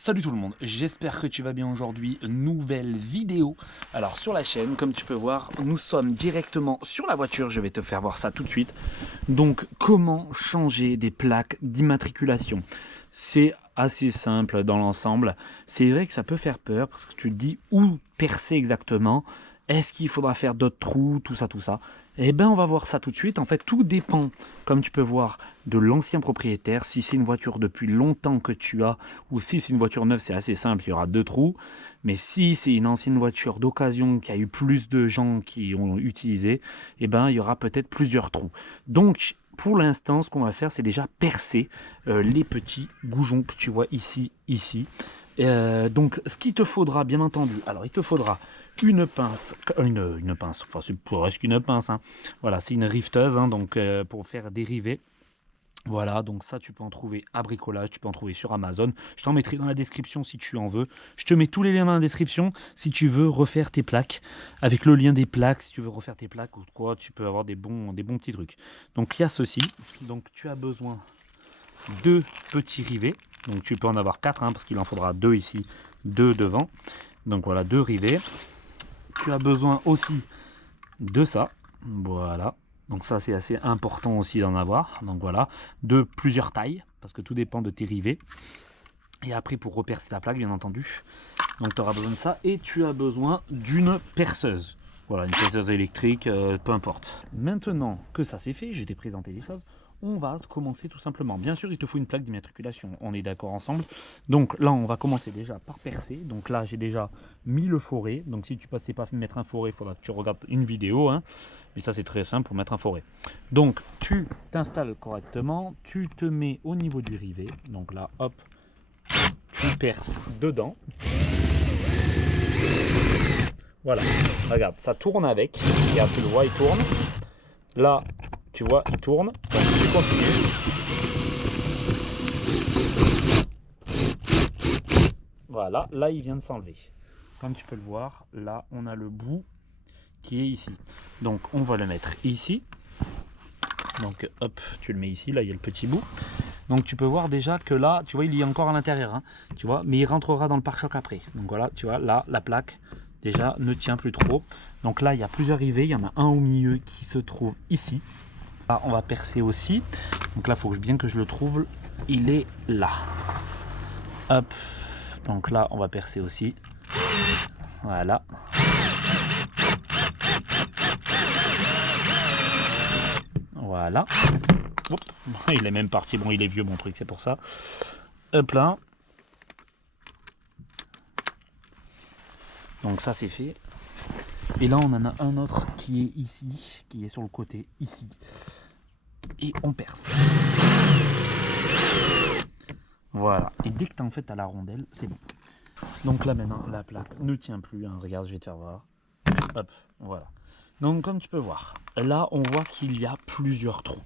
Salut tout le monde, j'espère que tu vas bien aujourd'hui, nouvelle vidéo. Alors sur la chaîne, comme tu peux voir, nous sommes directement sur la voiture, je vais te faire voir ça tout de suite. Donc comment changer des plaques d'immatriculation? C'est assez simple dans l'ensemble, c'est vrai que ça peut faire peur parce que tu te dis où percer exactement, est-ce qu'il faudra faire d'autres trous, tout ça, tout ça. Eh bien on va voir ça tout de suite, en fait tout dépend, comme tu peux voir, de l'ancien propriétaire. Si c'est une voiture depuis longtemps que tu as, ou si c'est une voiture neuve, c'est assez simple, il y aura deux trous. Mais si c'est une ancienne voiture d'occasion qui a eu plus de gens qui ont utilisé, eh ben, il y aura peut-être plusieurs trous. Donc, pour l'instant, ce qu'on va faire, c'est déjà percer les petits goujons que tu vois ici. Donc, ce qu'il te faudra, bien entendu, alors il te faudra une pince, une pince, enfin c'est presque une pince, hein. Voilà, c'est une rifteuse, hein, donc pour faire dériver. Voilà, donc ça tu peux en trouver à bricolage, tu peux en trouver sur Amazon. Je t'en mettrai dans la description si tu en veux. Je te mets tous les liens dans la description si tu veux refaire tes plaques. Avec le lien des plaques, si tu veux refaire tes plaques ou quoi, tu peux avoir des bons petits trucs. Donc il y a ceci. Donc tu as besoin de petits rivets. Donc tu peux en avoir 4 hein, parce qu'il en faudra 2 ici, 2 devant. Donc voilà, 2 rivets. Tu as besoin aussi de ça. Voilà. Donc ça c'est assez important aussi d'en avoir. Donc voilà, de plusieurs tailles, parce que tout dépend de tes rivets. Et après pour repercer ta plaque bien entendu. Donc tu auras besoin de ça. Et tu as besoin d'une perceuse. Voilà, une perceuse électrique, peu importe. Maintenant que ça c'est fait, je t'ai présenté les choses. On va commencer tout simplement. Bien sûr, il te faut une plaque d'immatriculation. On est d'accord ensemble. Donc là, on va commencer déjà par percer. Donc là, j'ai déjà mis le forêt. Donc si tu ne passais pas mettre un forêt, il faudra que tu regardes une vidéo, hein. Mais ça, c'est très simple pour mettre un forêt. Donc tu t'installes correctement. Tu te mets au niveau du rivet. Donc là, hop, tu perces dedans. Voilà, regarde, ça tourne avec. Regarde, tu le vois, il tourne. Là, tu vois, il tourne. Donc, tu continues. Voilà, là, il vient de s'enlever. Comme tu peux le voir, là, on a le bout qui est ici. Donc, on va le mettre ici. Donc, hop, tu le mets ici. Là, il y a le petit bout. Donc, tu peux voir déjà que là, tu vois, il y est encore à l'intérieur. Hein, tu vois, mais il rentrera dans le pare-choc après. Donc, voilà, tu vois, là, la plaque, déjà, ne tient plus trop. Donc, là, il y a plusieurs rivets. Il y en a un au milieu qui se trouve ici. Là, on va percer aussi. Donc là, il faut bien que je le trouve. Il est là. Hop. Donc là, on va percer aussi. Voilà. Voilà. Hop. Il est même parti. Bon, il est vieux, mon truc, c'est pour ça. Hop là. Donc ça, c'est fait. Et là, on en a un autre qui est ici, qui est sur le côté, ici. Et on perce. Voilà. Et dès que tu en fait à la rondelle, c'est bon. Donc là maintenant, la plaque ne tient plus. Hein. Regarde, je vais te faire voir. Hop, voilà. Donc comme tu peux voir, là on voit qu'il y a plusieurs trous.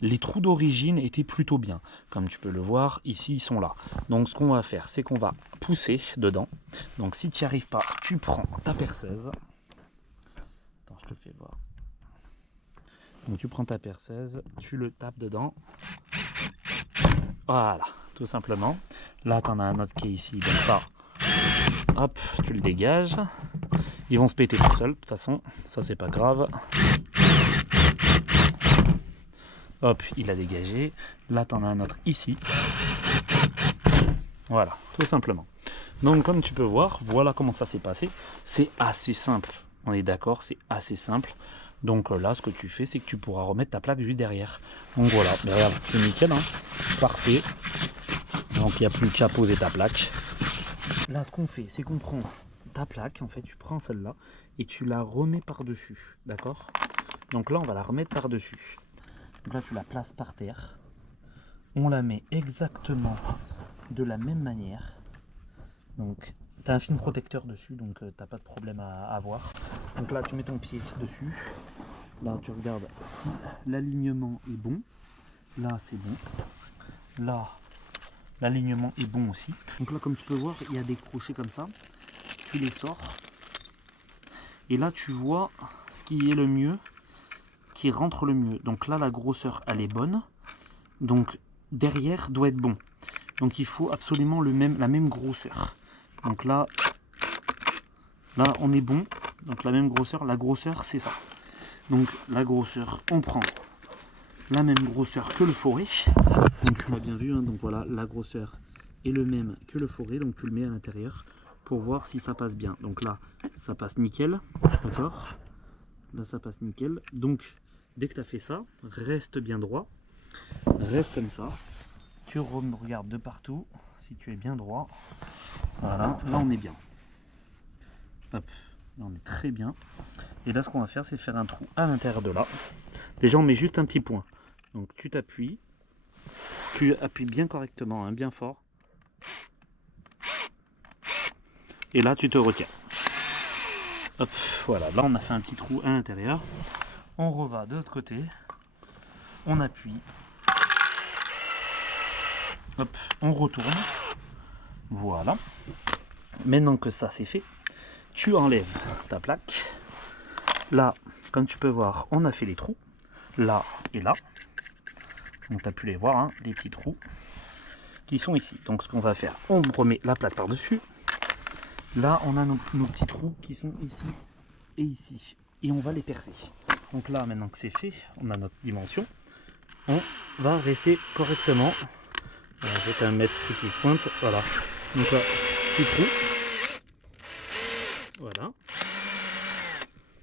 Les trous d'origine étaient plutôt bien. Comme tu peux le voir, ici ils sont là. Donc ce qu'on va faire, c'est qu'on va pousser dedans. Donc si tu n'y arrives pas, tu prends ta perceuse. Attends, je te fais voir. Donc tu prends ta perceuse, tu le tapes dedans. Voilà, tout simplement. Là tu en as un autre qui est ici, donc ça. Hop, tu le dégages. Ils vont se péter tout seuls, de toute façon, ça c'est pas grave. Hop, il a dégagé. Là, t'en as un autre ici. Voilà, tout simplement. Donc, comme tu peux voir, voilà comment ça s'est passé. C'est assez simple. On est d'accord, c'est assez simple. Donc là, ce que tu fais, c'est que tu pourras remettre ta plaque juste derrière. Donc voilà, regarde, c'est nickel, hein. Parfait. Donc, il n'y a plus qu'à poser ta plaque. Là, ce qu'on fait, c'est qu'on prend ta plaque, en fait, tu prends celle-là et tu la remets par-dessus, d'accord? Donc là, on va la remettre par-dessus. Donc là, tu la places par terre. On la met exactement de la même manière. Donc, tu as un film protecteur dessus, donc tu n'as pas de problème à avoir. Donc là, tu mets ton pied dessus. Là, tu regardes si l'alignement est bon. Là, c'est bon. Là, l'alignement est bon aussi. Donc là, comme tu peux voir, il y a des crochets comme ça. Tu les sors. Et là, tu vois ce qui est le mieux, qui rentre le mieux. Donc là, la grosseur, elle est bonne. Donc derrière doit être bon. Donc il faut absolument la même grosseur. Donc là on est bon. Donc la même grosseur, la grosseur c'est ça. Donc la grosseur, on prend la même grosseur que le forêt. Donc tu l'as bien vu, hein, donc voilà, la grosseur est le même que le forêt. Donc tu le mets à l'intérieur pour voir si ça passe bien. Donc là, ça passe nickel, d'accord? Là ça passe nickel. Donc dès que tu as fait ça, reste bien droit. Reste comme ça. Tu regardes de partout si tu es bien droit. Voilà, là on est bien. Hop, là on est très bien. Et là ce qu'on va faire, c'est faire un trou à l'intérieur de là. Déjà on met juste un petit point. Donc tu t'appuies. Tu appuies bien correctement, hein, bien fort. Et là tu te retiens. Hop, voilà, là on a fait un petit trou à l'intérieur. On reva de l'autre côté. On appuie. Hop, on retourne. Voilà. Maintenant que ça c'est fait, tu enlèves ta plaque. Là, comme tu peux voir, on a fait les trous. Là et là. Donc tu as pu les voir, hein, les petits trous qui sont ici. Donc ce qu'on va faire, on remet la plaque par-dessus. Là, on a nos petits trous qui sont ici et ici. Et on va les percer. Donc là, maintenant que c'est fait, on a notre dimension. On va rester correctement. Voilà, je vais quand même mettre toutes les pointes. Voilà. Donc là, petit trou. Voilà.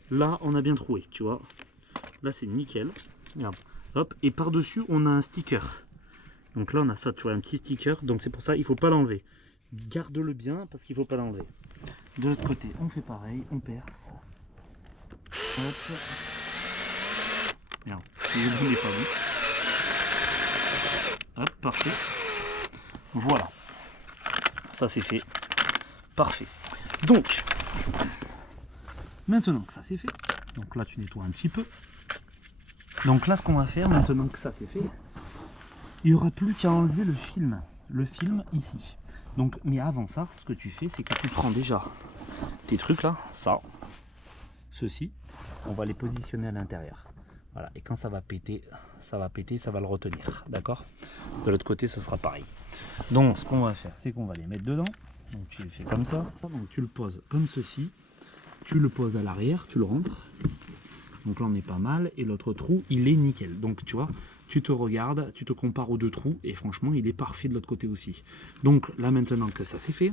Là, on a bien troué, tu vois. Là, c'est nickel. Regarde. Hop. Et par-dessus, on a un sticker. Donc là, on a ça, tu vois, un petit sticker. Donc c'est pour ça, il ne faut pas l'enlever. Garde-le bien parce qu'il ne faut pas l'enlever. De l'autre côté, on fait pareil. On perce. Hop. Regarde. Le bout n'est pas bon. Hop, parfait. Voilà. Ça, c'est fait. Parfait. Donc, maintenant que ça c'est fait, donc là tu nettoies un petit peu. Donc là ce qu'on va faire maintenant que ça c'est fait, il n'y aura plus qu'à enlever le film ici. Donc, mais avant ça, ce que tu fais, c'est que tu prends déjà tes trucs là, ça, ceci, on va les positionner à l'intérieur. Voilà, et quand ça va péter, ça va le retenir, d'accord? De l'autre côté, ce sera pareil. Donc ce qu'on va faire, c'est qu'on va les mettre dedans. Donc tu le fais comme ça, donc tu le poses comme ceci. Tu le poses à l'arrière, tu le rentres. Donc là on est pas mal. Et l'autre trou, il est nickel. Donc tu vois, tu te regardes, tu te compares aux deux trous. Et franchement, il est parfait de l'autre côté aussi. Donc là maintenant que ça c'est fait,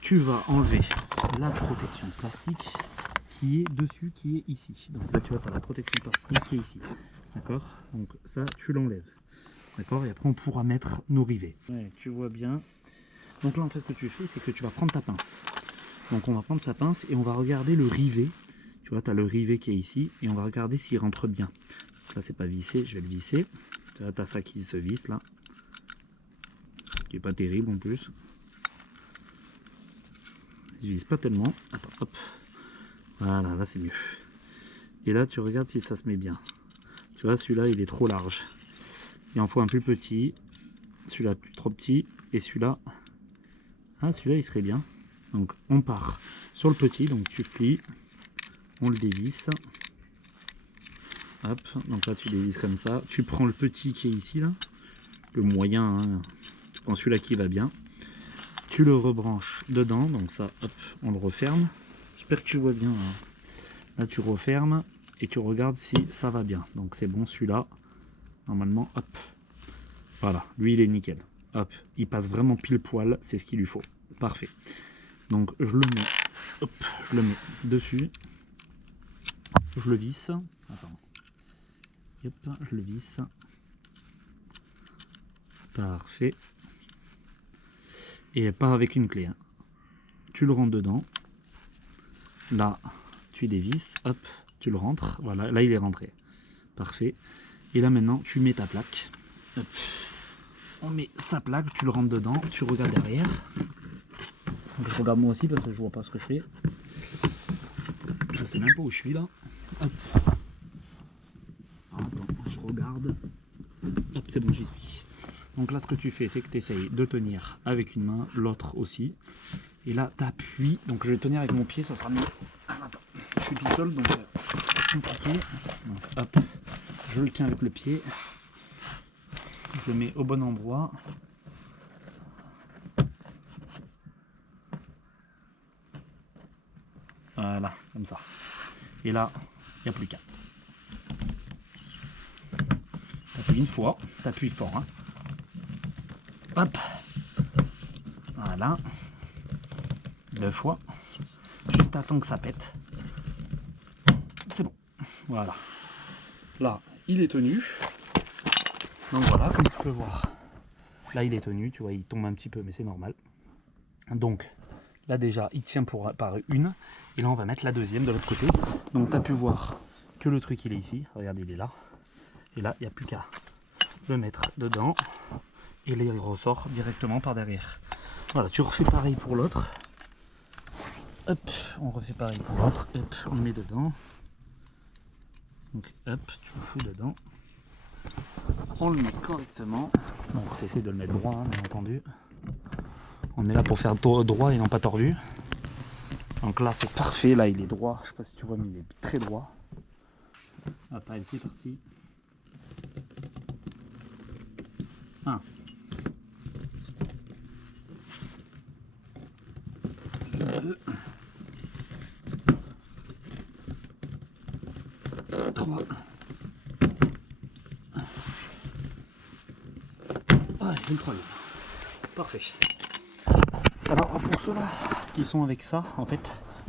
tu vas enlever la protection plastique qui est dessus, qui est ici. Donc là tu vois, tu as la protection plastique qui est ici. D'accord? Donc ça, tu l'enlèves. D'accord? Et après on pourra mettre nos rivets. Ouais, tu vois bien. Donc là en fait ce que tu fais, c'est que tu vas prendre ta pince. Donc on va prendre sa pince et on va regarder le rivet. Tu vois, tu as le rivet qui est ici et on va regarder s'il rentre bien. Donc là, c'est pas vissé, je vais le visser. Tu vois, tu as ça qui se visse là. Qui est pas terrible en plus. Je visse pas tellement. Attends, hop. Voilà, là c'est mieux. Et là, tu regardes si ça se met bien. Tu vois, celui-là, il est trop large. Il en faut un plus petit. Celui-là, trop petit. Et celui-là, ah, celui-là, il serait bien. Donc on part sur le petit, donc tu plies, on le dévisse. Hop, donc là tu dévisses comme ça. Tu prends le petit qui est ici là, le moyen, hein. Tu prends celui-là qui va bien. Tu le rebranches dedans, donc ça, hop, on le referme. J'espère que tu vois bien. Hein. Là tu refermes et tu regardes si ça va bien. Donc c'est bon celui-là. Normalement, hop. Voilà, lui il est nickel. Hop, il passe vraiment pile poil, c'est ce qu'il lui faut. Parfait. Donc je le mets, hop, je le mets dessus, je le visse, attends, hop, je le visse, parfait, et pas avec une clé, hein. Tu le rentres dedans, là tu dévisses, hop, tu le rentres, voilà, là il est rentré, parfait, et là maintenant tu mets ta plaque, hop, on met sa plaque, tu le rentres dedans, tu regardes derrière. Donc je regarde moi aussi parce que je vois pas ce que je fais. Je sais même pas où je suis là. Hop. Attends, je regarde. Hop, c'est bon, j'y suis. Donc là, ce que tu fais, c'est que tu essayes de tenir avec une main, l'autre aussi. Et là, tu appuies. Donc je vais tenir avec mon pied, ça sera mieux. Attends, je suis tout seul, donc compliqué. Donc hop, je le tiens avec le pied. Je le mets au bon endroit. Voilà, comme ça. Et là, il n'y a plus qu'à. T'appuies une fois, t'appuies fort. Hein. Hop. Voilà. 2 fois. Juste attends que ça pète. C'est bon. Voilà. Là, il est tenu. Donc voilà, comme tu peux voir. Là, il est tenu. Tu vois, il tombe un petit peu, mais c'est normal. Donc, là déjà, il tient par une. Et là, on va mettre la deuxième de l'autre côté. Donc, tu as pu voir que le truc, il est ici. Regarde, il est là. Et là, il n'y a plus qu'à le mettre dedans. Et là, il ressort directement par derrière. Voilà, tu refais pareil pour l'autre. Hop, on refait pareil pour l'autre. Hop, on le met dedans. Donc, hop, tu le fous dedans. On le met correctement. Bon, tu essaies de le mettre droit, hein, bien entendu. On est là pour faire droit et non pas tordu. Donc là, c'est parfait. Là, il est droit. Je sais pas si tu vois, mais il est très droit. Hop, allez, c'est parti. 1. 2. 3. Ah, et le troisième. Parfait. Alors pour ceux-là qui sont avec ça, en fait,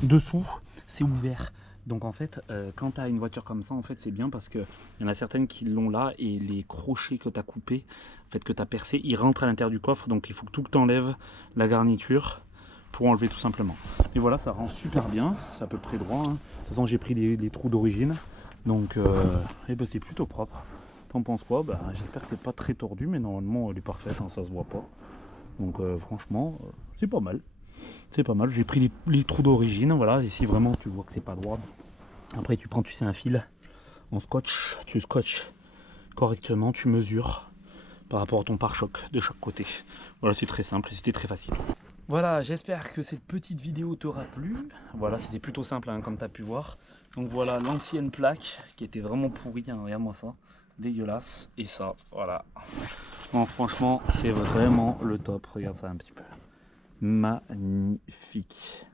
dessous, c'est ouvert. Donc en fait, quand tu as une voiture comme ça, en fait, c'est bien parce qu'il y en a certaines qui l'ont là et les crochets que tu as coupés, en fait, que tu as percés, ils rentrent à l'intérieur du coffre. Donc il faut que tout que tu enlèves la garniture pour enlever tout simplement. Et voilà, ça rend super bien. C'est à peu près droit. Hein. De toute façon, j'ai pris les trous d'origine. Donc et ben, c'est plutôt propre. T'en penses quoi? Ben, j'espère que c'est pas très tordu, mais normalement elle est parfaite, hein, ça se voit pas. Donc franchement, c'est pas mal. C'est pas mal. J'ai pris les trous d'origine, voilà. Et si vraiment tu vois que c'est pas droit, après tu prends, tu sais, un fil en scotch, tu scotches correctement, tu mesures par rapport à ton pare-choc de chaque côté. Voilà, c'est très simple et c'était très facile. Voilà, j'espère que cette petite vidéo t'aura plu. Voilà, c'était plutôt simple, hein, comme tu as pu voir. Donc voilà, l'ancienne plaque qui était vraiment pourrie, hein, regarde-moi ça, dégueulasse. Et ça, voilà. Bon, franchement, c'est vraiment le top. Regarde ça un petit peu. Magnifique.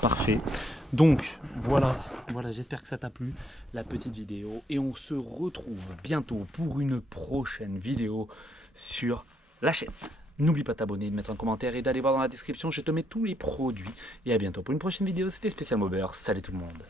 Parfait. Donc voilà, j'espère que ça t'a plu, la petite vidéo. Et on se retrouve bientôt pour une prochaine vidéo sur la chaîne. N'oublie pas de t'abonner, de mettre un commentaire et d'aller voir dans la description, je te mets tous les produits. Et à bientôt pour une prochaine vidéo, c'était Spécial Mobber. Salut tout le monde.